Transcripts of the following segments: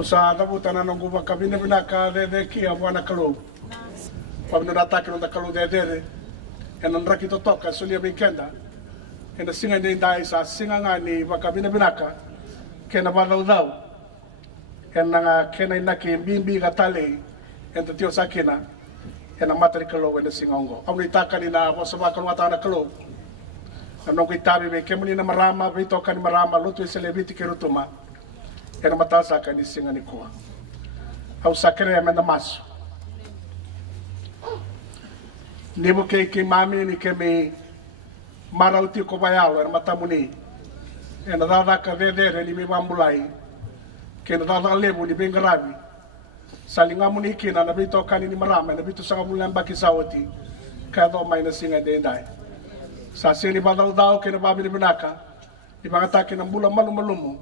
Kausa tabutan na nung gubang kabina binaka de kia buwana kalu. Pabno natake nung kalu de enan rakito toka sulia bikenda. Ena singa ni dai sa singa ngani bakabina binaka kena balau dau. Ena kena inaki bimbi katale enta tio sakina ena matari kalu ena singongo. Amri takani na wasaba kan watana kalu. Anong kitabi be kemuni na marama be toka ni marama lutu selebiti kerutuma. Ena matasa ka ni singa ni kuwa. Au sakere ya menda masu. Nibu ke mami ni ke me marauti ko bayalo ena matamuni. Ena dada ka vedere ni me bambulai. Ke na dada lebu ni bengarabi. Salinga muni kina na bito kani ni marama na bito sanga mulan baki sawati. Ka do mai na singa de dai. Sa sini badau dau ke na babi ni binaka. Ibangata ke na mula malumalumu.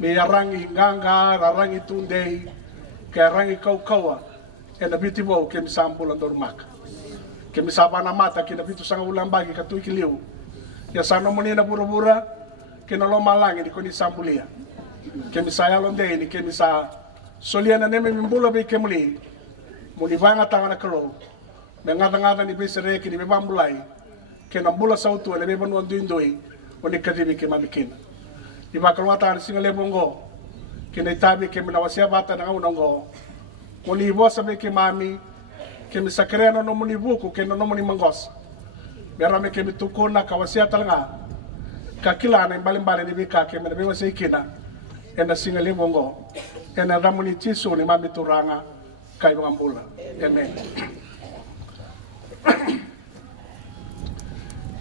Me arangi nganga, arangi tundei, ke arangi kau-kaua, e na biti wau ke misambulan dormaka. Ke misabana mata ke na bitu sanga ulang bagi katui kiliu. Ya sana moni na bura-bura, ke na loma langi ni koni sambulia. Ke misaya londe ni ke misa solia na neme mimbula be ke muli. Muni vanga tangana kalo. Me ngata-ngata ni besere ke ni bebambulai. Ke na mbula sautu ele bebanu anduindoi, oni kadibi ke mamikina. Di bakal wata singa lebongo kena tabi ke menawasia bata na unongo kuni ibo sabe ke mami ke misakrea no muni buku ke no muni mangos biara me ke mituko na kawasia talanga kakila na mbali ni bika ke mena bewa sekina ena singa lebongo ena ramuni tisu ni mami turanga kai ngambula amen.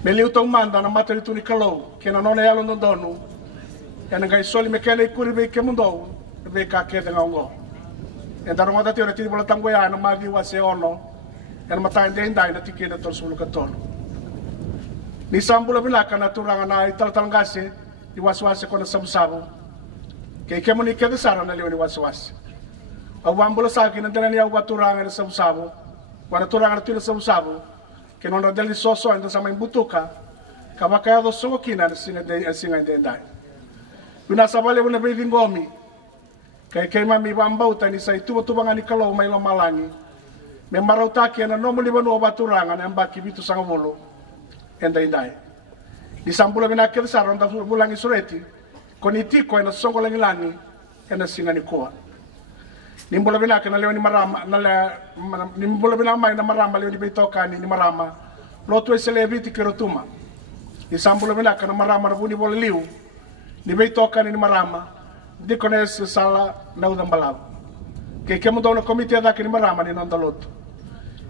Meli utong manda na materi tuni kalau ke na nona yalo ndonu ena gai soli mekele kuri be ke mundo be ka ke de ngongo e daro ngota ti ora ti bola tango ya no magi wa se ono ena mata inde indai na tike na tol sulu ka tol ni sambula bila kana turanga na ital talangase di waswase ko na sabu ke moni ke de sara na leoni waswase awambula sa ki na dala ni awa turanga na sabu wana turanga na tira sabu ke non dali soso ndo sama imbutuka kabaka do so kina singa de indai Una sabale una breathing gomi. Kay mami bambau tani sai tuba ni kalau mai malangi. Me marauta ke na nomo li banu obaturanga na mbaki bitu sanga volo. Enda indai. Di sambula bina ke saron da bulangi sureti. Koniti ko na songo langi ena singa ni koa. Nimbola bina ke na leo ni marama na nimbola bina mai na marama leo ni betoka ni marama. Lotu esele viti kerotuma. Di sambula bina ke na marama na buni bola liu. Ni bei toka ni marama di kones sala na udang balaw ke kemo daw na komite da ni marama ni nandalot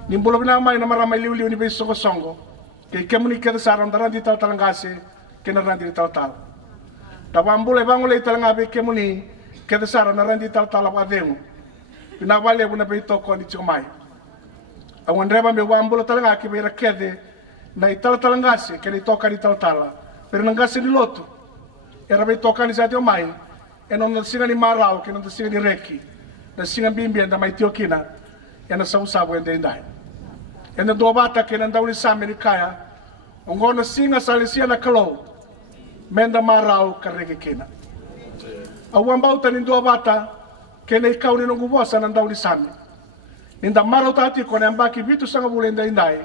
ni mbulo bina mai na marama liu ni bei songo ke kemo ni ke saran daran di talangase ke na randi tal da bambule bangule talanga be kemo ni ke saran na randi tal abademu bina wale buna bei toko ni chomai awan reba me wambulo talanga ke be rakede na talangase ke ni toka ni tal pero nangase ni lotu era be toka ni sa tio mai e non singa ni marau ke non singa ni reki da singa bimbi anda mai tio kina e na sau sabu ende indai e na do bata ke nan dauli sa amerikaya ongono singa salisia na kalo menda marau ka reki kina awam bauta ni do bata ke nei kau ni nongu bosa nan dauli sami ninda marau tati ko ne ambaki bitu sanga bulenda indai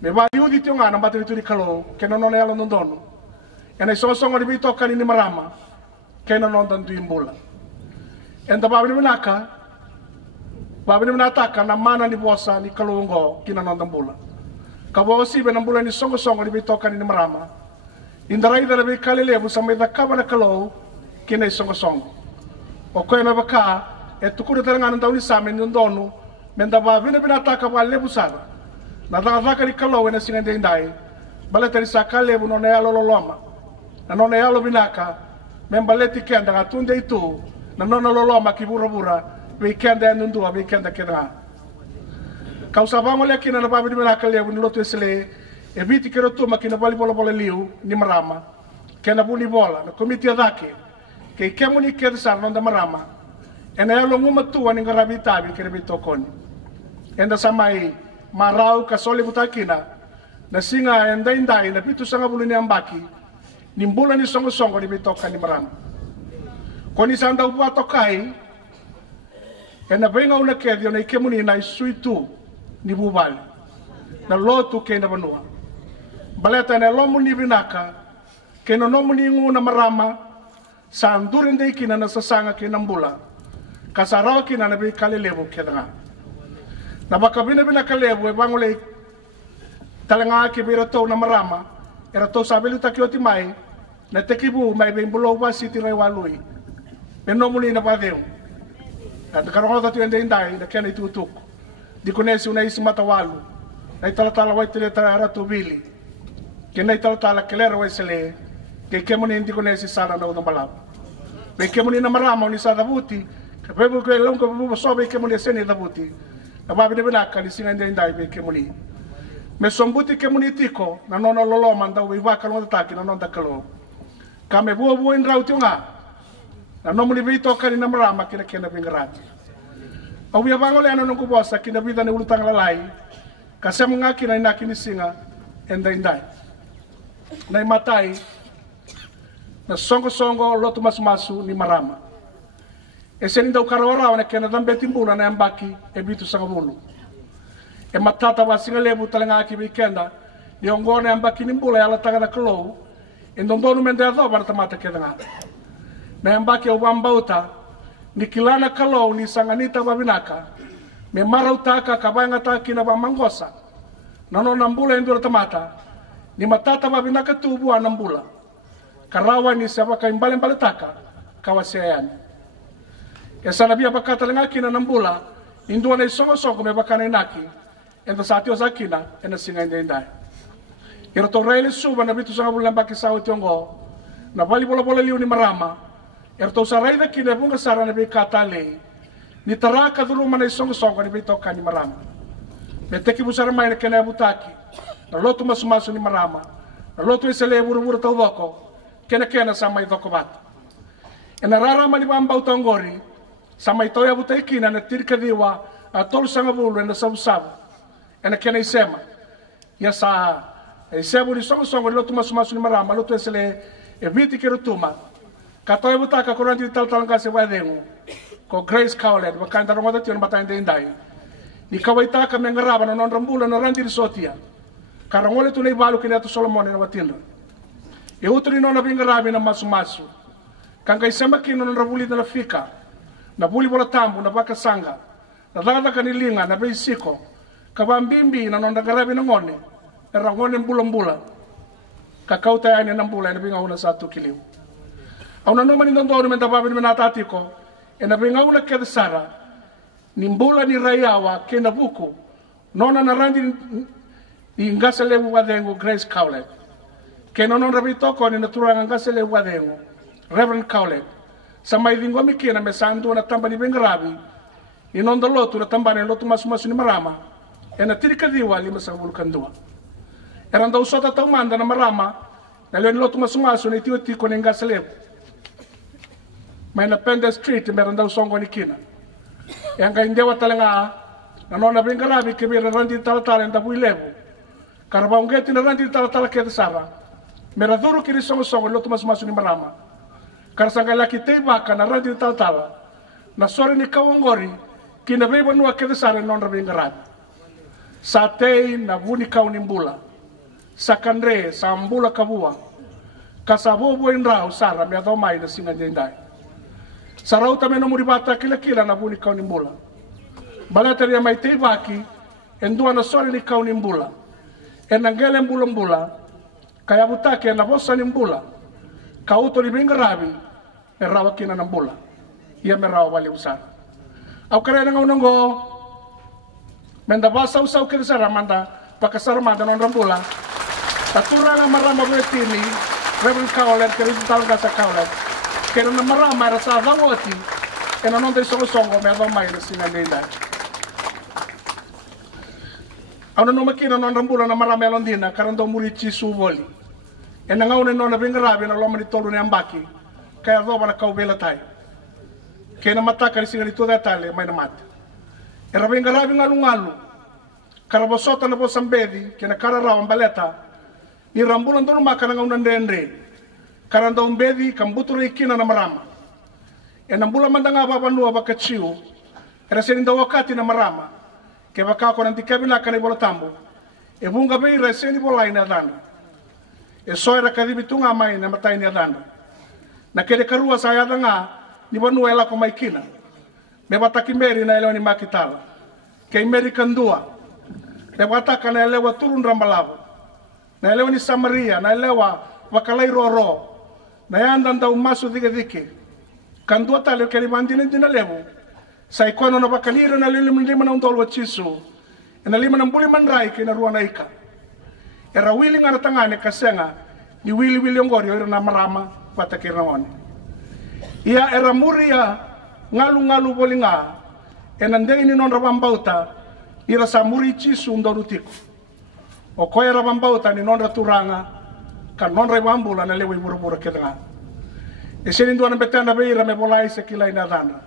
me vali udi tio ngana materi tu di kalo ke non ne alo nondono ena sosongo di bitoka ni marama kena nonton tu imbula enta babi menaka na mana ni bosa ni kalungo kina nonton bula kabosi benambula ni songo di bitoka ni marama indarai dara be kalelebu sampai da kabana kalau kina songo o ko na baka e tukuru teranga ndau ni same ndonu menda babi menataka ba lebu sara na da ni kalau ena singa ndai bala tari sakalebu no na loloma na nona yalo binaka membaleti kenda ngatunde itu na nona loloma kibura-bura weekenda nundua weekenda kena kau sabamo leki na babi di binaka lebu ni lotu esele e biti kerotu makina bali bola liu ni marama kena buni bola na komiti adake ke kemu ni keda sar nonda marama ena yalo ngumatu ni ngarabi tabi kere bitokoni enda samai marau kasole butakina na singa enda indai na pitu sanga bulu ni ambaki nimbula ni songo ni bitoka ni marama koni sanda ubuato kai E na venga una kedio na ikemuni na isuitu ni bubali. Na lotu ke na banua. Baleta na lomu ni vinaka ke no nomu ni ngu na marama sa andurin de ikina na sasanga ke nambula. Kasarawa kina na bi kalelevo ke danga. Na baka bina kalelevo e bangole talanga ke bira tau na marama era tau sabeli takioti mai na tekibu mai ben bulo wa siti rai walui. Ben nomu ni na padeu. Na karongo tu ende indai na kena itu tuk. Di konesi una isi mata walu. Na itala wai tele tara tu bili. Kena itala kelera wai sele. Ke kemuni di konesi sara na udang balap. Be kemuni na marama ni sa dabuti. Kapebu ke long ko bu so be kemuni seni dabuti. Na babi de benaka ni singa ende indai be kemuni. Me sombuti kemuni tiko na nona lolo manda wi wa kalon taki na nonda kalo. Kame bu indrau tiunga. Na nomu ni vito kani na marama kena pingarati. Au ya bangole ano nungu bosa kina vida ne ulutang lalai. Kasem nga kina inaki ni singa enda indai. Na imatai na songo lotu masu ni marama. E seni dau karawarawa na kena dambe timbula na ambaki e bitu sangabulu. E matata wa singa lebu talenga aki wikenda ni ongone ambaki nimbula ya lataga na kelou. E ndondonu mende adhoba na tamata kena nga. Na ambaki o wambauta ni kilana kalau ni sanganita babinaka me marautaka kabanga taki na bamangosa nano nambula indura tamata ni matata babinaka tubu anambula karawa ni sabaka imbale taka kawasean esa nabia bakata lengaki na nambula indua na isongo me bakana inaki enda satio zakina ena singa indai ira to rele suba na bitu sanga bulan baki sawo tiongo na bali bola liu ni marama erto sarai da kine bunga sarana be katale ni taraka dulu mana songo ni be toka ni marama me teki busara mai na kene butaki na lotu masu ni marama na lotu isele buru tau doko kena sama i doko bat ena rara mani bamba utangori sama itoya butaki na tirka diwa atol sanga bulu ena sabu ena kena isema ya sa isebu ni songo lotu masu ni marama lotu isele eviti kirutuma Katoy butaka ko ranti tal kasi wadengo ko Grace Cowlet bakanta rongo tion batay indai ni kawaita ka mengaraba non rambula na ranti sotia karangole tunay balu kini ato Solomon na watinda e utri non abingarabi na masu kanga isema kino non rabuli na fika na buli bola tambu na baka sanga na dada kanilinga na beisiko kabambimbi na non dagarabi na ngone era ngone mbula kakauta yani na mbula na binga una satu kiliu au na nomani ndono menta babi menatati ko e na binga una ke sara ni mbula ni raiawa ke na buku nona na randi ni ngasele wadengo Grace Cowlet ke non rabito ko ni naturanga ngasele wadengo Reverend Cowlet samai dingo mikina me sandu na tamba ni bengrabi ni non do lotu na tamba ni lotu masu ni marama e na tirika diwa lima sa bulkandua eran do sota tau manda na marama na le lotu masu ni tioti ko ni ngasele may na Penda Street meron daw songo ni kina yang kay indewa talanga nano na bingarabi kebira randi talatala nda builevo karabang geti na randi talatala kete sara meraduro kiri songo lotu masu ni marama karsanga laki teba kana randi talatala na sore ni kawangori kina beba nuwa kete sara non na bingarabi satei na buni kau nimbula sakandre sambula kabua kasabobo inrao sara me adomai na singa jendai sarau tamai no muribata kila na buni kau nimbula balata ria mai teibaki endua na sore ni kau nimbula enangele mbula kaya butake na bosa nimbula kauto ni bingarabi erawa kina nambula ia merawa wali usar au kare nga unongo menda basa usau ke sara manda pakasar manda non rambula tatura na marama betini Reverend Cowlet ke talga sa Cowlet kena na marama rasa vangoti kena non de songo me ado mai singa denda ana no makina non rambula na marama londina karando murici suvoli ena ngaune non na bingarabi na lomani tolu ne ambaki kaya do bana kau bela tai kena mataka singa itu datale mai na mat era bingarabi ngalu karabosota na bosambedi kena karara baleta ni rambula ndo makana ngauna ndende karanda umbedi kambutu ikina na marama enambula mandanga baba nua bakachiu Era seni da wakati na marama. Ke waka ko nanti kabina kane bola tambo. E bunga bei re seni bola ina danda. E so era kadibi tunga mai na matai ni danda. Na kele karua saya danga ni banu ela ko maikina. Me bataki meri na eloni makitala. Ke meri kandua. Me bataka na elewa turun rambalavo. Na elewa ni Samaria, na elewa wakalai roro. Na yandan da umasu dike. Kandua tale ke mandine dina levu. Sa ikono na bakalira na lima na undol chisu. Na lima na mbuli manrai ke na ruana ika. Era wili ngara tangane kasenga ni wili ngori ora na marama patakira ngone. Ia era muria ngalu bolinga. Enandei ni non rabambauta ira sa muri chisu ndorutiko. O ko era rabambauta ni non raturanga kan non rebambula na lewe buru kedanga. E seni ndona betana beira me bolai se kila ina dana.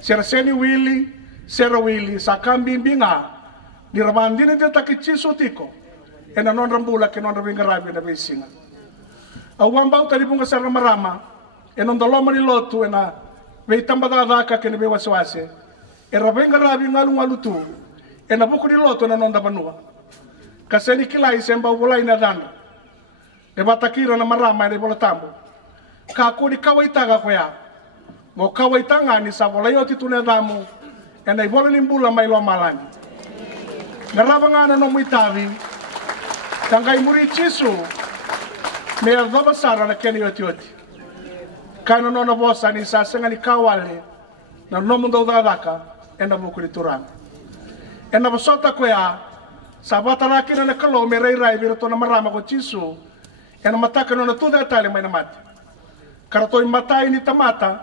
Sera seni wili, sera wili, sa kambi mbinga, ni rabandini de takichisu tiko, e na non rambula ke non rabinga rabi na beisinga. A wambau tali bunga sa ramarama, e non doloma ni lotu, e na vei tambadadaka ke ne be wasiwase, e rabinga rabi ngalu tu, e na buku ni lotu na non da banua. Kaseni kilai semba ulai na dana, e batakira na marama e ne bola tambo. Ka kuri kawaitaga ko ya. Mo kawaitanga ni sa bola yo titune damu e na bola ni mbula mai lo malani. Ngarabanga na no muitavi. Tangai muri chisu. Me ardaba sara na keni yoti. Kana no na bosa ni sa senga ni kawale. Na no mundo dadaka e na bukuri turanga. E na bosota ko ya sa batara kina na kalo me rai virato na marama ko chisu. E na mataka no na tuda tale mai na mati. Karato matai ni tamata,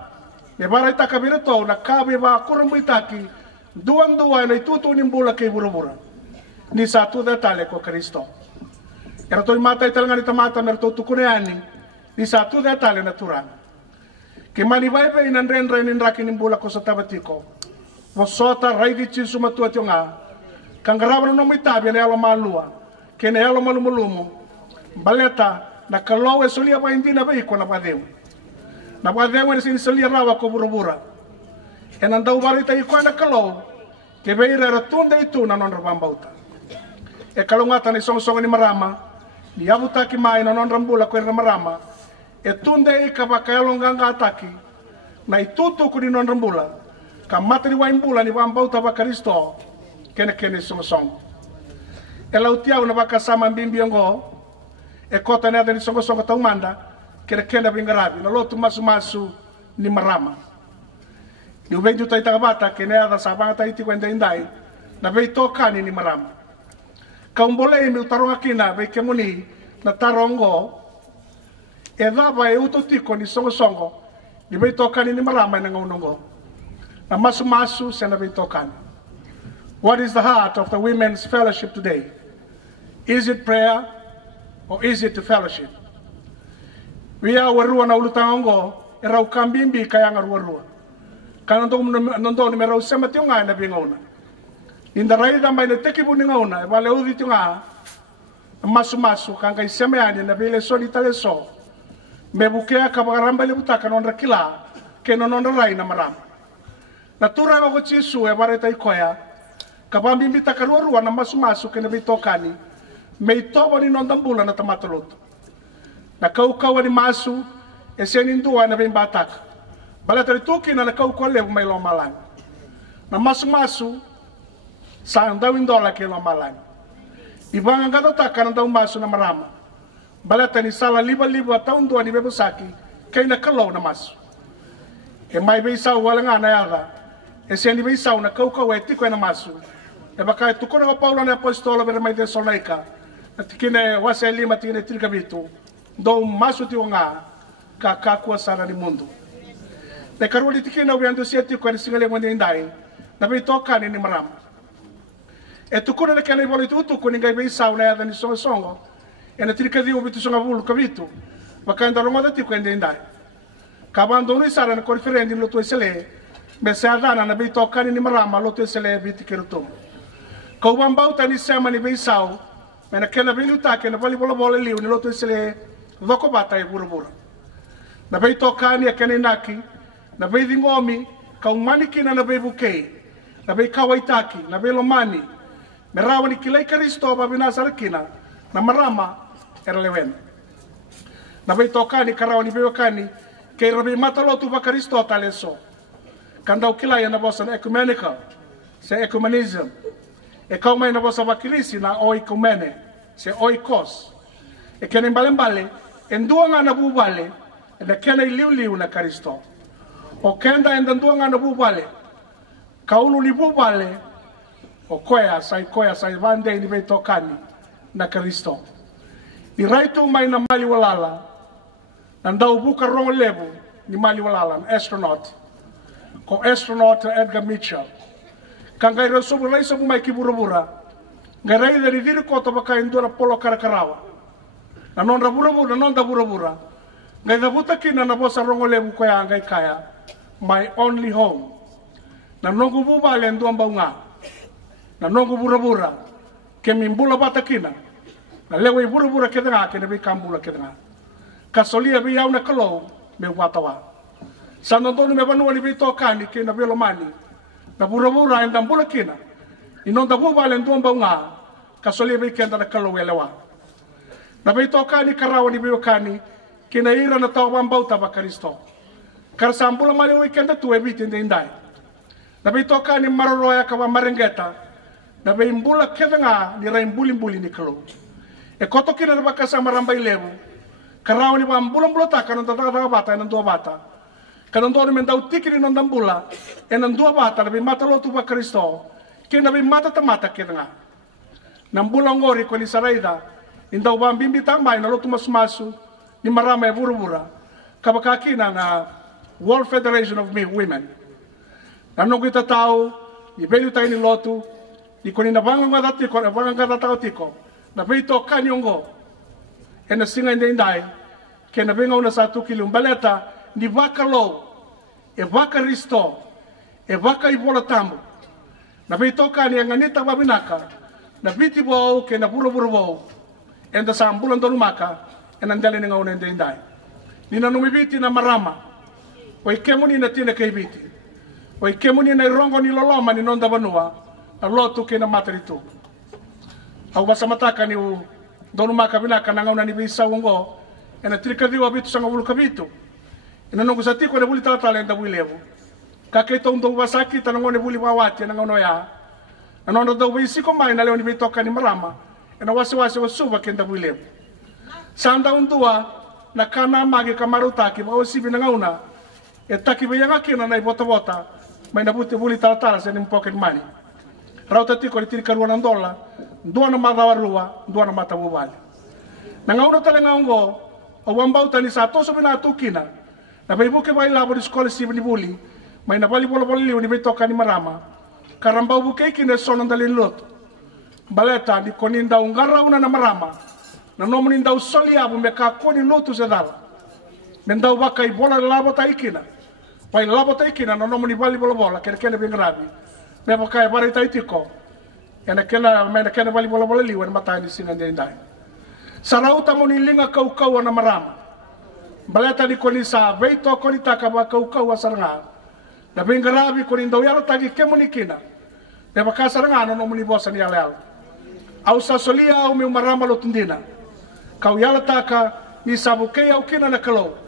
me barai takabira to na kabe ba kurang bitaki, duang na itutu ni mbula kay bura-bura. Ni satu detale ko Kristo. Karato matai talaga ni tamata merto tukunayani, ni satu detale natural. Ke manibay pa inanren in rakin ni mbula ko sa tabatiko. Wasota raigi chisu matuat yung kang garaban no mitabi na yalo malua, ke na yalo malumulumo, baleta na kalawe sulia pa hindi na ba iko na padem. Na pwede mo sin salia rawa ko bura-bura. E nandaw barita iko na kalo, ke beira ratunda itu na non rabambauta. E kalungata ni song ni marama, ni abuta ki mai na non rambula ko na marama, e tunde ika ba kayalongang ataki, na itutu ko ni non rambula, kamata ni waimbula ni bambauta ba Kristo, kene song. E lautiaw na ba kasama bimbiyongo, e kota na ni song taumanda, kena bingarabi na lotu masu ni marama ni ubenju tai tagabata kena ada sabanga tai ti kwenda indai na bei tokani ni marama kaumbole mi utaronga kina bei kemuni na tarongo e dava e utotiko ni songo ni bei tokani ni marama na ngonongo na masu sena bei tokani. What is the heart of the women's fellowship today? Is it prayer or is it the fellowship? Wia warua na ulutango era ukambimbi kaya ngarua. Kana ndo ni mera usema tionga na bingona. Inda raida mai ne tekibu ni ngona e vale udi tionga masu kanga iseme ani na bile so ni tale so. Me bukea ka baramba le butaka non rakila ke non rai na maram. Na tura ko chisu e bareta ikoya. Ka bambimbi takarua na masu ke ne bitokani. Me itobo ni non dambula na tamatoloto. Na kau ni masu, e senindua na bem batak. Bala terituki na kau levo mai lo malang. Na masu, sa andau indola ke lo malang. Ibang ang taka na daw masu na marama. Bala tani sala liba taon dua ni bebusaki, kay na kalaw na masu. E mai beisaw wala nga na yada. E seni beisaw na kau e tiko na masu. E baka tuko na Paulo na apostola bera mai de Solaika. At kine wasa lima tine trikabitu. Do masu ti nga kakakua sana ni mundo. Na karuli tikina ubiando sieti kwa nisingale mwende indai. Na beitoka ni marama. E tukuna na kena iboli tutu kuni ngai beisau na yada ni songo. E na trikadi ubitu songa bulu kabitu. Makaenda rongoda ti kwende indai. Kabando ni sara na konferendi lo tuesele. Meseadana na beitoka ni marama lo tuesele biti kirutum. Kaubambau tani sema ni beisau. Na kena biluta kena bali bola liu ni lo tuesele. Vako bata e bura. Na bei tokani a kene naki, na bei dingomi, ka umani kina na bei bukei, na be kawaitaki na be lomani me rawa ni kilai Kristo ba bina sarakina na marama erlewen na be tokani karawa ni be wakani ke rabi matalo tu ba Kristo taleso kandau kilai na bosa ecumenical se ecumenism e kau mai na bosa bakilisi na oikumene se oikos e kene mbale endua ngana bubale e kene liu na Kristo o kenda endua ngana bubale kaulu ni bubale o koya sai vande ni be tokani na Kristo ni raitu mai na mali walala andau buka rongo lebu ni mali walala na astronaut ko astronaut Edgar Mitchell kangai rosobu raisa bu mai kibura ngarai dari diri ko to baka indura polo karakarawa na non rabura non da bura ngai da buta kina na bosa rongo lebu ko ya ngai kaya my only home na nongu buba le ndu ambaunga na nongu bura ke mimbula bata kina na lewe bura ke danga ke ne kambula ke danga kasolia bi yauna kalo me watawa sanondoni me banua ni bi tokani ke na belo mani na bura enda mbula kina inonda buba le ndu ambaunga kasolia bi kenda na kalo welewa na be tokani karawa ni bi kani kina ira na tawa mbauta ba Kristo karsambula mali o kenda tu ebiti ndai na be tokani maroroya ka ba marengeta na be imbula kedanga ni ra imbuli ni kalo e koto kina ba kasa maramba ilebu karawa ni ba mbula ta kana ta bata na dua bata kana ndo ni mendau tikiri no ndambula e na dua bata na be mata lo tu ba Kristo kina be mata tamata kedanga na mbula ngori ko ni saraida indau ba bimbi tamai na lo tu masmasu ni marama e bura kabakakina na World Federation of Women na nungu ita tau ni belu tai ni lotu ni koni na banga ngadati ko na banga ngadata tiko na beito kanyongo e na singa indai ke na benga una satu kilo baleta ni vaka lo e vaka risto e vaka ibola tambo na beito kani nganita babinaka na biti bo ke na buru bo enda sambulan dolu maka e na ndele nga una indai ni na numibiti na marama o ikemuni na tina kaibiti o ikemuni na irongo ni loloma ni nonda banua na lotu ke na mataritu au basa mataka ni u donu maka binaka na ngauna ni bisa wongo ena trika diwa bitu sanga bulu kabitu ena nongu satiko ne buli tala enda builevu kaketo ndo basaki tanangone buli mawati na ngauna ya na nonda do bisiko mai na leo ni bitoka ni marama ena wasi wasuba kenda builevu sanda undua na kana magi kamarutaki ba osibi na ngauna e taki bayanga kina na bota mai na buti buli tala se ni pocket money rauta tiko ni tirika $1 dua na madawarua dua na matabubali na ngauna tale ngaungo o wambau tani sa toso bina tukina na baibuke bai labo di scholarship ni buli mai na bali bola liu ni betoka ni marama karambau buke kine sono dalin lot baleta ni koninda ungara una na marama na nomuni ndau solia bu meka koni lotu sedala mendau bakai bola labo taikina pai labo taikina na nomuni bali bola kene bengrabi me bakai bare taitiko ena kena bali bola liu en matani singa ndai sarauta moni linga kau na marama baleta ni koni sa veito koni takaba kau asaranga na bengrabi koni ndau yalo tagi kemoni kina me bakai saranga no nomuni bosa ni alel au sa solia au me marama lo tundina kau yala taka ni sabuke au kina na kalo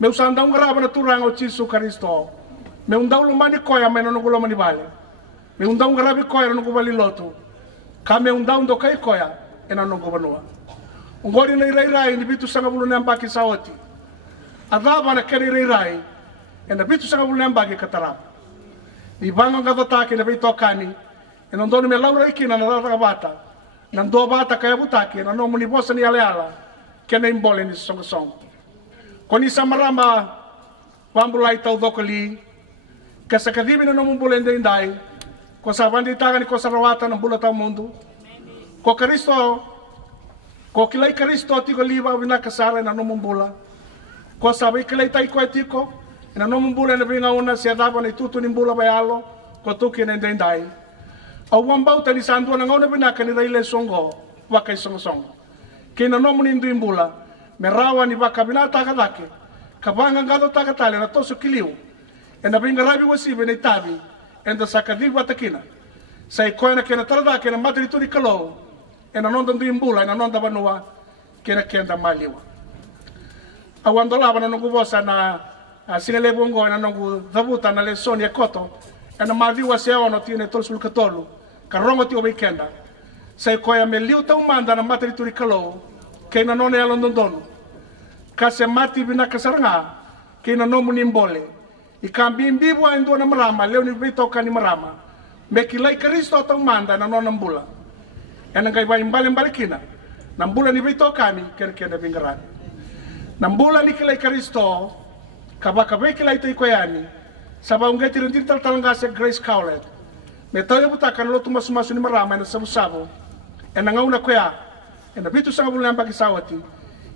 me usanda ungraba na turanga o Jesu Kristo me undau lo mani koya me no ngulo mani bale me undau ngrabi koya no ngubali lotu ka me undau ndo kai koya ena no ngubanoa ngori na irai ni bitu sanga bulu namba ki sawati adaba na keri irai ena bitu sanga bulu namba ki katara ni banga ngata taki na bitu kani ena ndoni me laura ikina na rata bata na ndo bata kaya butaki na no muni bosa ni ala kena imbole ni song koni samarama pambulai tau dokoli kasakadibi na nomu bulende indai ko sabandi tagani ko sarawata na bulata mundo ko Kristo ko kilai Kristo tiko liba bina kasara na nomu bula ko sabai kilai tai ko tiko na nomu bula na binga una se daba na tutu ni bula bayalo ko tuki na indai au wambau tani sandu na ngona bina kani raile songo wakai song kina nomu ni ndimbula merawa ni baka bina takadake kabanga ngado takatale na toso kiliu ena binga rabi wasi bene tabi enda sakadi watakina sai koina kena tarada kena matri turi kalo ena nonda ndimbula ena nonda banua kena kenda maliwa awandola bana nongu bosa na singale bongo ena nongu dhabuta na lesoni ya koto ena madiwa se ono tiene tol sul katolu karongo ti obikenda sai koya me liuta umanda na matri turi kalo kena none ya londondonu kase mati bina kasaranga kena nomu nimbole ikambi mbibu ando na marama leo ni bitoka ni marama mekilai Kristo ta umanda na nona mbula ena ngai vai mbale mbalikina na mbula ni bitoka ni kena bingarani na mbula ni kilai Kristo kabaka bekilai tai koyani saba ungeti rendir talanga se Grace Cowlet metoya butaka no tu masu ni marama na sabu ena ngauna koya ena bitu sanga bulan bagi sawati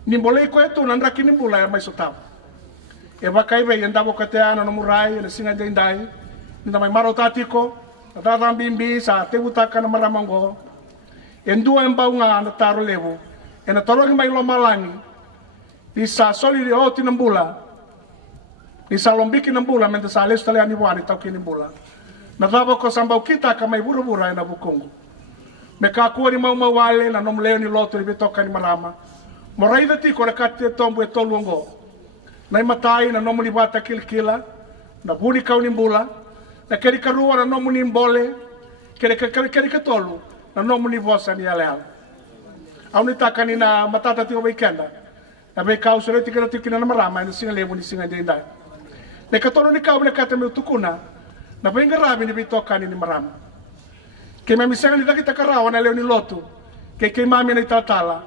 ni mbole ko etu nandra kini mbula ya mai sotap e bakai be yenda bokatea no murai na singa jendai ni mai marotatiko na bimbi sa te butaka na maramango endua embaunga na taro levo ena tolongi mai lo malangi di sa soli di oti nambula di sa lombiki nambula menta sa les tale ani wani tau kini mbula na dava ko sambau kita ka mai bura na bukongo me ka ko ni mau wale na nom leo ni loto ni betoka ni marama morai da tiko na kate tombo e tolongo na matai na nom ni bata kilkila na buni kauni mbula na keri karua na nomu ni mbole keri katolu na nomu ni vosa ni aleal au ni takani na matata tiko weekenda na be kau sore tika tikina na marama ni singa lebu ni singa denda ne katolu ni kau le kata me tukuna na benga rabi ni bitoka ni marama ke me misanga ni takita karawa na leo ni lotu ke mami ni tatala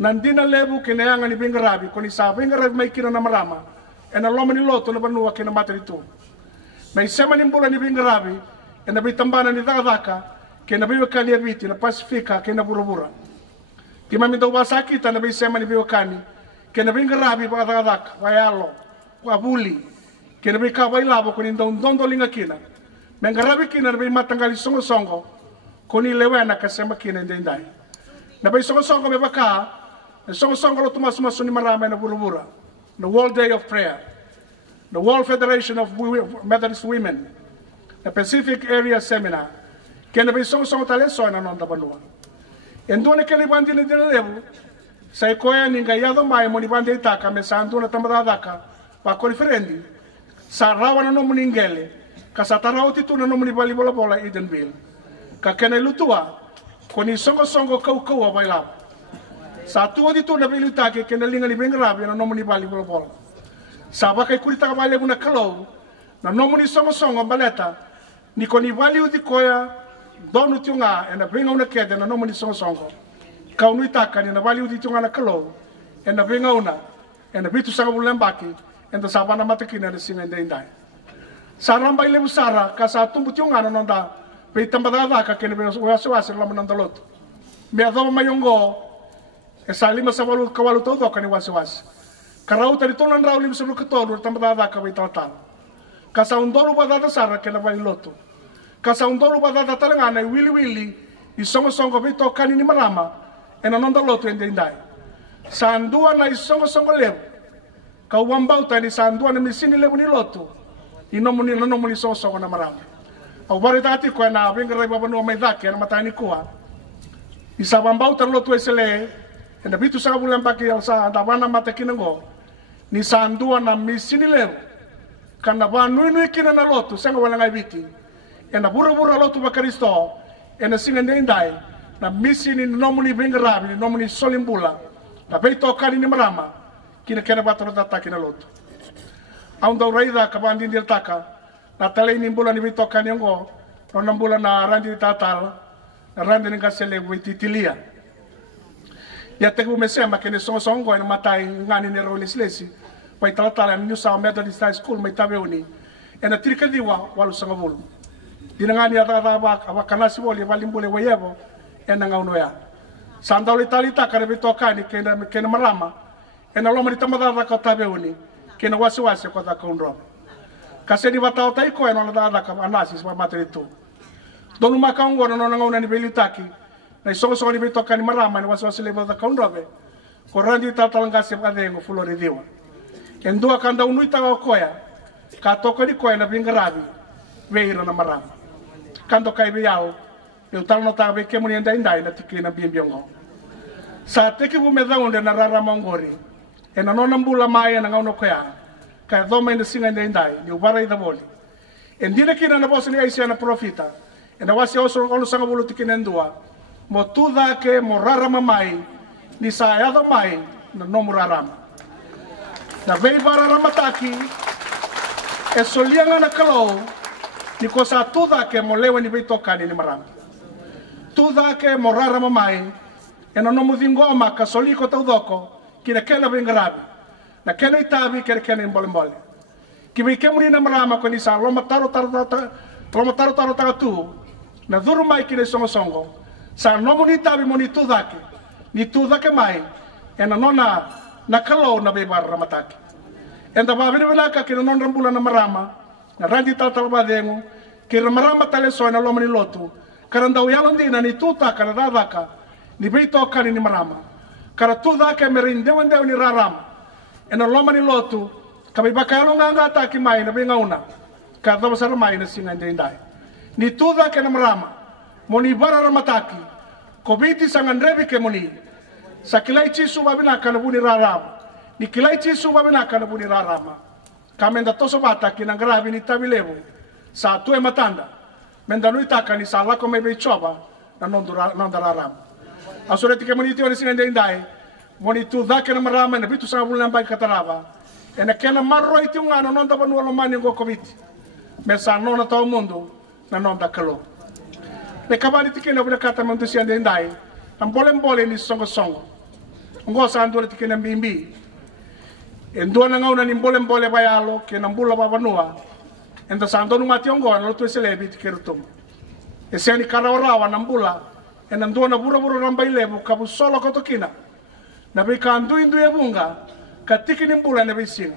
nandina lebu ke neanga ni benga rabi ko ni sa benga rabi mai kina na marama ena loma ni lotu na banua ke na materi tu na isema ni mbula ni bingarabi ena bitambana ni daka ke na biwakani ya biti na pasifika ke na burubura kima mi do basa kita na bisema ni biwakani ke na bingarabi ba daka wayalo wa buli ke na bika wailabo ko ni ndondo linga kina mengarabi kina na bi matangali songo ko ni lewena kasema kina ndendai na bi songo be baka songo lo tumas ni marama na burubura the World Day of Prayer, the World Federation of Methodist Women, the Pacific Area Seminar, kena be song tale so na nonda banua. Endo ne kele bandi ne dele lebu, sai koya ninga yado mai moni bandi itaka me sandu na tambada daka, pa ko referendi. Sa rawa na no muningele, ka sa tarau titu na no muni bali bola Edenville. Ka kena lutua, ko ni songo kau baila. Satu odi tu na bilu take kena linga ni bengrabi na nomuni bali bola. Saba kai kurita ka bali buna kalau na nomuni songo baleta ni koni bali udi koya donu tiunga ena benga una kede na nomuni songo. Kau nui taka ni na bali udi tiunga na kalau ena benga una ena bitu sanga bulembaki enda saba na matakina na singa ndai. Saramba ile musara ka sa tumbu tiunga na nonda pe tambada ka kene be wasi la mananda lot. Me ado mayongo esa lima sabalu kawalu todo kani wasi karau tadi tonan rau lima sabalu ketolu tambada ka vital kasa undolu badata sara kena vai loto kasa undolu badata talangana wili isongo vito kani ni marama ena nonda loto endai sandua na isongo lebu ka wambau tani sandua na misini lebu ni loto inomuni songo na marama au bari tati ko na benga baba no mai dake na matani kuwa isabambau tan loto esele enda bitu sanga bulan paki alsa dabana matakina ngo ni sandua na misini lew kana ba nui kina na lotu sanga wala ngai biti enda buru lotu ba Kristo enda singa ndai na misini nomuni bingarabi nomuni solimbula na beito kali ni marama kina batoro data kina lotu aunda raida ka bandi dir taka na tale ni bulan ni beito kani ngo no bulan na randi tatal na randi ni kasele wititilia ya te kumesema kene songo ina matai ngani ne roleslesi pai tala New South Methodist High School mai tabeuni ena tirikadiwa walu sangavulu dinangani ata ba kanasi boli valimbole wayebo ena ngauno ya sandauli talita kare bitokani kene marama ena loma ditamada ka tabeuni kene wasi ko ta kondro kaseni batao tai ko ena da ka anasi ba materitu donu makango no ngauna ni belitaki na songo ni bitoka ni marama ni wasi lebo da kaundobe ko randi tatalanga se padengo fulore diwa endua kanda unui taga koya ka toko ni koya na bingarabi veira na marama kando kai viao eu tal no tabe ke muni ndai ndai na tikina bimbiongo sa te ki bu medhaunde na rara mongori e na nona mbula mai na ngauno koya ka doma ina singa ndai ndai ni ubara ida boli e ndina kina na bosi ni aisia na profita e na wasi oso olu sanga bulu tikina ndua mo tuda ke mo rara mai ni sa yado mai na nomu rarama na vei bara ramataki e solianga na kalau ni kosa tuda ke mo lewe ni vei toka ni marama tuda ke mo rara mai e na nomu dhingoma ka soliko tau doko kina kena vingarabi na kena itabi kere kena imbole ki vei ke muni na marama ko ni sa loma taro taro tu na dhuru mai kina songo sa nomu ni tabi mo ni tuda ke mai e na nona na kalau na vei bara ramataki enda ba vini ka kina non rambula na marama na randi tal badengo kira marama tale so na lomani lotu karanda uyalo ndina ni tuta kana dadaka ni beito kani ni marama kara tuda ke merinde wende ni rarama ena lomani lotu kabi bakalo nganga taki mai na benga una ka daba sar mai na singa ndai ni tuda ke na marama moni bara ramataki kobiti sangandrebi ke moni sakilai chisu babina kana buni rarama ni kilai chisu babina kana buni rarama kamenda toso bata kina gravi ni tabilevo sa tu e matanda menda lui taka ni sala come be chova na non dararam asureti ke moni tione singa ndai moni tu da ke na marama na bitu sa bulan bai katarava ena kena marro iti unga no non da banu lo mani ngo covid me sa non ta mundo na non da kalo le kabali tikena bula kata mandu singa ndai am bolem ni songo ngo sa andole tikena mbimbi endo na ngauna ni mbole bayalo ke na mbula babanua enda sando numa tiongo na tu selebi tikerutum eseni karawa na mbula ena ndo na bura rambai lebu kabu solo kotokina na be kandu indu ebunga katiki ni mbula na besinga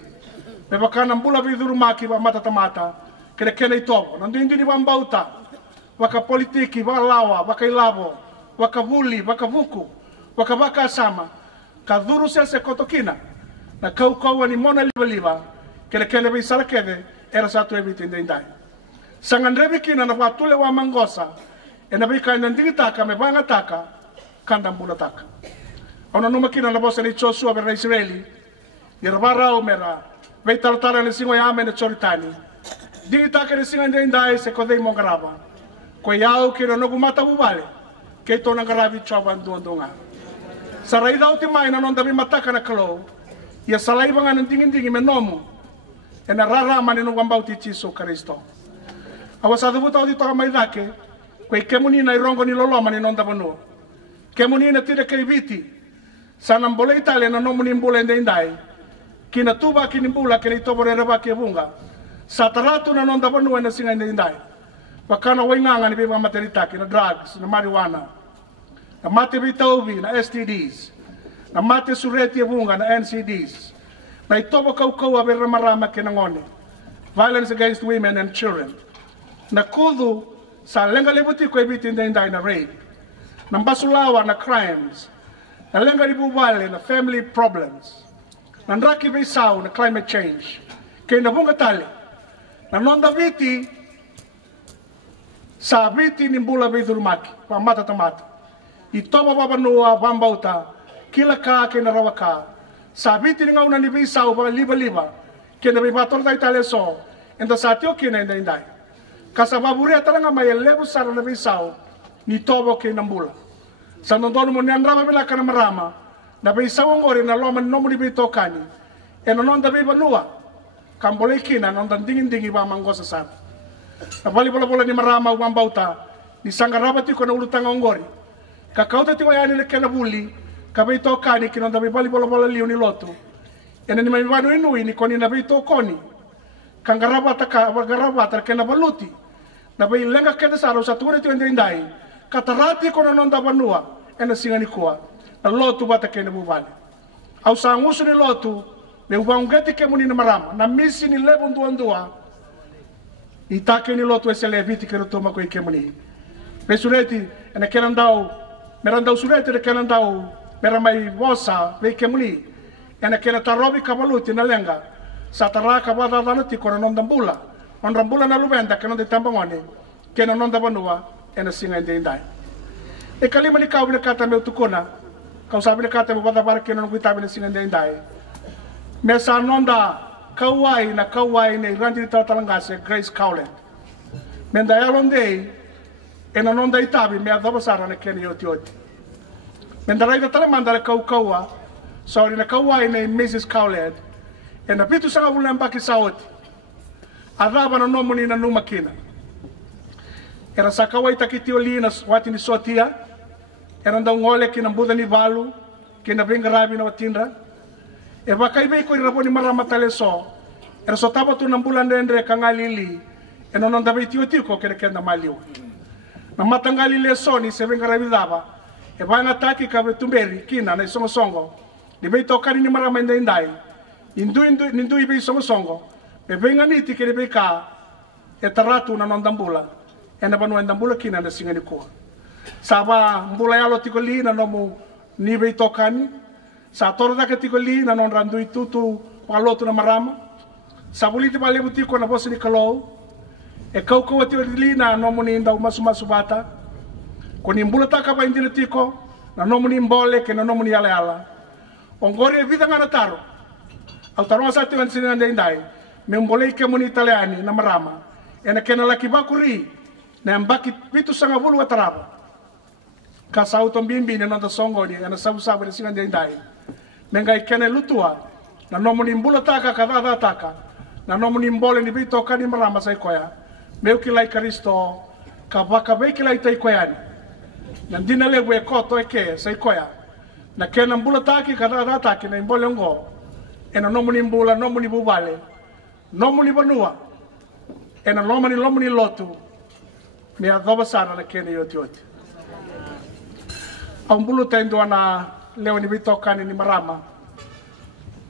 be bakana mbula biduru maki ba mata kele kele itobo na ndu ni bambauta waka politiki balawa waka ilabo waka vuli waka vuku waka sama kadhuru sese kotokina na kau ni mona liba kele be sala kede era satu ebiti ndai sangandrebi kina na watule wa mangosa ena be kana ndingita ka me banga taka kanda mbula taka ona numa kina na bosa ni Joshua be Israeli yerbara omera be taltara le singo ya me choritani dingita ka le singo ndai se kodei mongrava ko yao kina no gumata bubale ke to na garabi choban ndonga saraida utimai na nonda bi mataka na kalo ya salai banga ndingi menomo ena rara mane no gambau ti Jesu Kristo awasa dubuta odi to mai dake ko kemuni na irongo ni lolo mane nonda banu kemuni na tire ke viti sana mbole Italia na no muni mbole ndai kina tuba kini mbula kini tobore reba ke bunga sataratu na nonda banu na singa ndai wakana wenganga ni be materita kina drugs na marijuana na mate bitovi na STDs na mate sureti bunga na NCDs na itobo kau abe marama kenangone violence against women and children na kudu sa lenga lebuti ko ebiti ndai na rape na mbasulawa na crimes na lenga libubale na family problems na ndraki bisau na climate change kay na bunga tali na nonda viti sa viti ni mbula bidurmaki pa mata tamata itobo babanua bambauta kila ka ke na rawaka sabiti ni ngauna ni bisau ba liba ke na bibator da Italia so enda satio ke na ndai kasababuri atalanga mai lebu sara na bisau ni tobo ke na mbula sanondonu mo ni andrama bila kana marama na bisau ngore na loma no mo ni bitokani ena nonda be banua kambole kina nonda dingin ba mangosa sa na bali bola ni marama ubambauta ni sangarabati ko na ulutanga ngori kakauta tingo yani le kana buli kabe tokani kinonda be bali bola liuni lotu ena ni mai vanu inui ni koni na be tokoni kangarabata garabata kana baluti na be lenga kede saro sature tu ndai katarati kono nonda banua ena singani kwa na lotu bata kene bubali au sangusu ni lotu me ubangeti ke muni na marama na misi ni lebu ndua itake ni lotu esele viti ke rotoma ko ikemuni pesureti ena kenandau merandau sureti de kenandau meramai vosa ve kemuni ena kena tarobi kabaluti na lenga satara kabada danati kono nonda bula on rambula na lubenda que não de tambangone que não da banua e na singa de indai e kalima ni kau kata meu tukona kau sabe kata meu bata que não guitava na singa de indai me sa nonda kauai ne randi tatalangase Grace Cowland menda yalonde e na nonda itabi me adaba sara na keni yoti menda raida tala mandala kaua sorry na kauai ne Mrs. Cowland e na pitu sanga ulan baki saoti araba na nomuni na numakina era sakawai takiti olina wati ni sotia era ndau ngole kina mbuda ni valu kina benga rabi na watindra e bakai be ko iraponi marama taleso era sotaba tu nambulan dendre kangalili e non andava itiko kene kenda maliu na matangali le soni se benga rabi dava e bana taki ka betumberi kina na songo di be tokani ni marama indai indu ibe songo be benga niti kene be ka e taratu na nondambula e na banu ndambula kina na singa ni ko saba mbula yalo tikoli na nomu ni be tokani sa toro da tikoli na non randu itutu palotu na marama sabuliti bale butiko na bosi ni kalou e kau tikoli na nomu ni nda masu bata ko ni mbula taka ba indina tiko na nomu ni mbole ke na nomu ni ala ongori e vida ngana taro au taro sa tiwan singa ndai me mbole ke muni italiani na marama e na kena laki bakuri na mbaki pitu sanga bulu wataraba kasau tombimbi na nanda songo ni na sabu de singa ndai menga ikene lutua na nomuni mbula taka kadada taka na nomuni mbole ni bito kani marama sai koya meuki lai Kristo kabaka beki lai tai koyani na dina lewe koto eke sai koya na kena mbula taki kadada taki na mbole ngo e na nomuni mbula nomuni bubale nomuni banua e na nomuni lotu me adoba sana na kene yoti au mbulu tendo na leo ni bitokani ni marama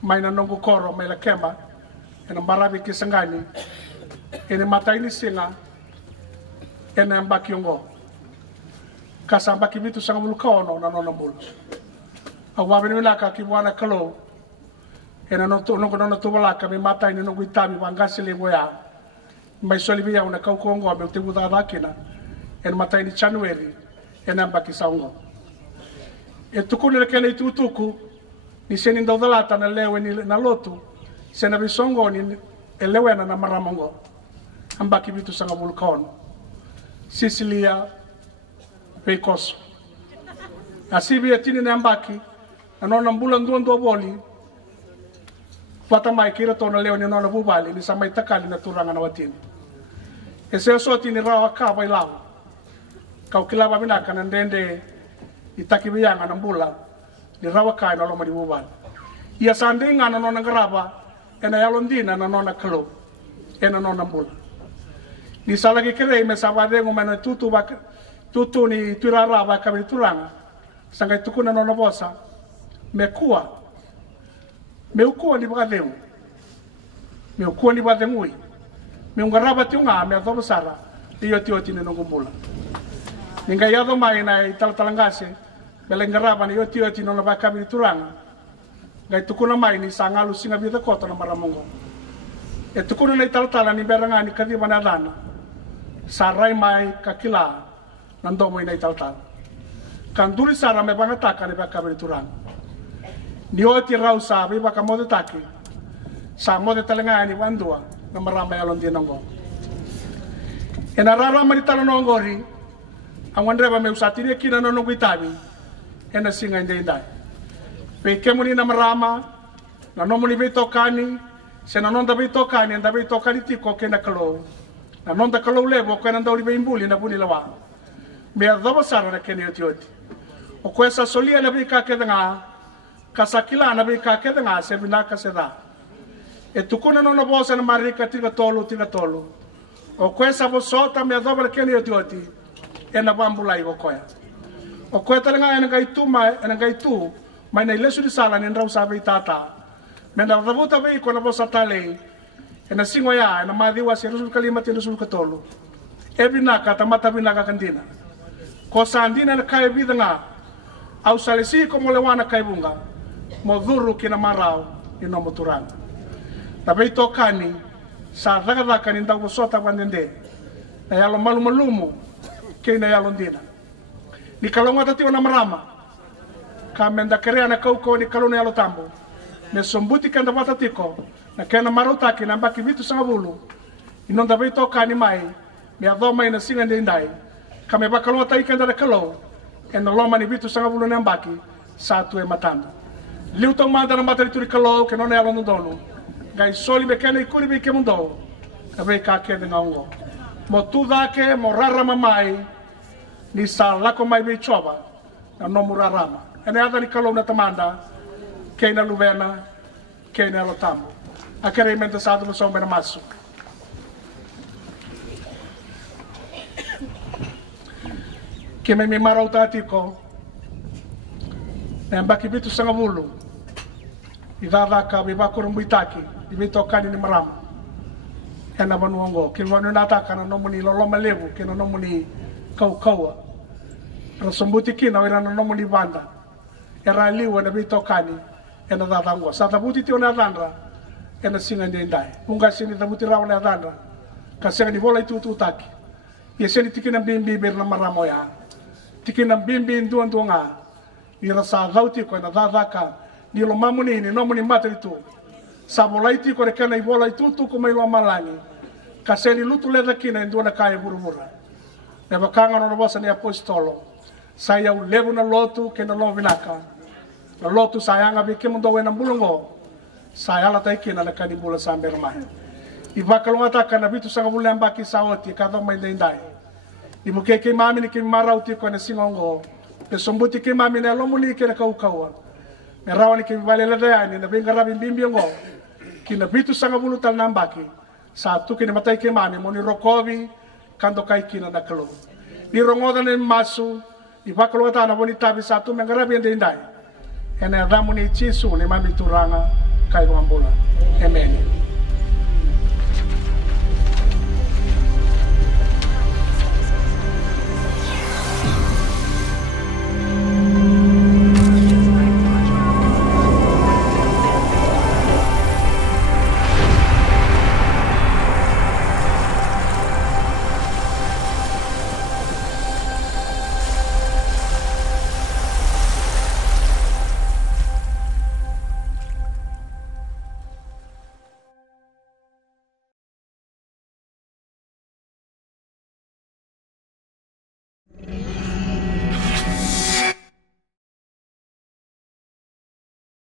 mai na nongo koro mai la kemba ena marabi kisangani ena matai ni singa ena mbaki ngo kasa mbaki bitu sanga mulu kaono na nona mulu au wabini milaka kibwana kalo ena nongo nona tubalaka me matai ni nongo itami wangasi le goya mai solibi ya una kaukongo me utebu da dakina ena matai ni January ena mbaki saungo e tukuni le kele tutuku ni seni ndodalata na lewe ni na lotu sena bisongo ni elewe na maramongo ambaki bitu sanga mulkon Sicilia Pecos asibi etini na ambaki anona mbula ndondo boli mai kira to na lewe ni nona bubali ni samai takali na turanga na watini ese soti ni rawa ka bai lawo kau kilaba minaka na ndende itaki biyanga na mbula ni rawa kai na loma di bubal ia sandinga na nona ngaraba ena yalondina na nona kalo ena nona mbula ni salagi kere me sabade ngomana tutu ni turara ba kabri turanga sanga tukuna nona bosa me ukua ni bakadeu me ukua ni badengui me ngaraba tiunga me adobo sara ioti ni nongumbula ninga yado mai na italangase belengaraba ni yoti no ba kabri turanga ngai tukuna mai ni sangalu singa bida kota na maramongo e tukuna na italtala ni beranga ni kadi banadana sarai mai kakila nando mai na italtala kanduri sara me bangataka ni ba kabri turanga ni oti rausa be ba kamode taki sa mode talanga ni wandua na marama yalon dinongo ena rara mari talonongori angwandreba me usatiri kina no guitabi ena singa indai pe kemuni na marama na nomuni bitokani se na nonda bitokani nda bitokani tiko kena kalo na nonda kalo levo kena ndauri be imbuli na buni lawa me adoba sara na keni yoti o kwesa solia na bika kedanga kasakila na bika kedanga se binaka seda e tukuna no bosa na marika tiga tolo o kwesa bosota me adoba keni yoti ena bambula iko koya o kweta nga ena gaitu mai na lesu di sala ni ndau sabe tata menda rabuta be ko na bosa tale ena singo ya ena madiwa se rusul kalima ti rusul katolo e binaka tamata binaka kandina ko sandina na kai bidanga au salesi ko molewana kai bunga mo dhuru kina marao ino moturanga tabe tokani sa raka ni ndau sota wandende na yalo malumo ke na yalo ndina ni kalonga tati ona marama ka menda karea na kauko ni kalona yalo tambo me sombuti kanda wata tiko na kena marutaki na mbaki vitu sanga bulu inonda veto kani mai me adoma ina singa ndai kame bakalonga tai kanda da kalo en loma ni vitu sanga bulu na mbaki satu e matanda liu tong manda na matari turi kalo ke nona yalo ndono gai soli me kena ikuri me ke mundo ka ka ke de ngaungo mo tu dake mo rarama mai ni sa lako mai me choba na no murarama ene ada ni kalo na tamanda ke na luvena ke na lo tambo akere menta sadu mo sombe na masu ke me marau tatiko na mbaki bitu sanga bulu idada ka biba kurumbuitaki ibito kani ni marama ena banuongo ke wanu nataka na nomuni loloma levu ke na nomuni kau rasombuti kina ira na nomuni banda era liwa na bito kani ena dadango sa tabuti ti ona dandra ena singa ndai unga sini tabuti rawa na dandra kasega ni bola itu taki yeseni tikina bimbi ber na maramo ya tikina bimbi nduanga ira sa gauti ko na dadaka ni lo mamuni ni nomuni matri tu sa bolaiti ko rekana i bola itu tu ko mai lo malani kaseni lutu le dakina nduna kai burubura ne bakanga no bosa ni apostolo saya u levu na lotu ke na lovinaka na lotu sayanga bi ke mundo wena bulungo saya la tai kina na kani bula samber mai i bakalonga ta kana bitu sanga bulan baki saoti ka do mai ndai i muke ke mami ni ke marauti ko na singongo pe sombuti ke mami na lomuni ke na kaukawa me rawani ke vale la dai ni na benga rabi bimbiongo kina bitu sanga bulu tal nambaki satu ke matai ke mami moni rokovi kando kai kina na kalo ni rongoda ne masu i bakalonga ta na boni tabi satu me ngarabi ndai ene ramuni chisu ni mami turanga kai wambula amen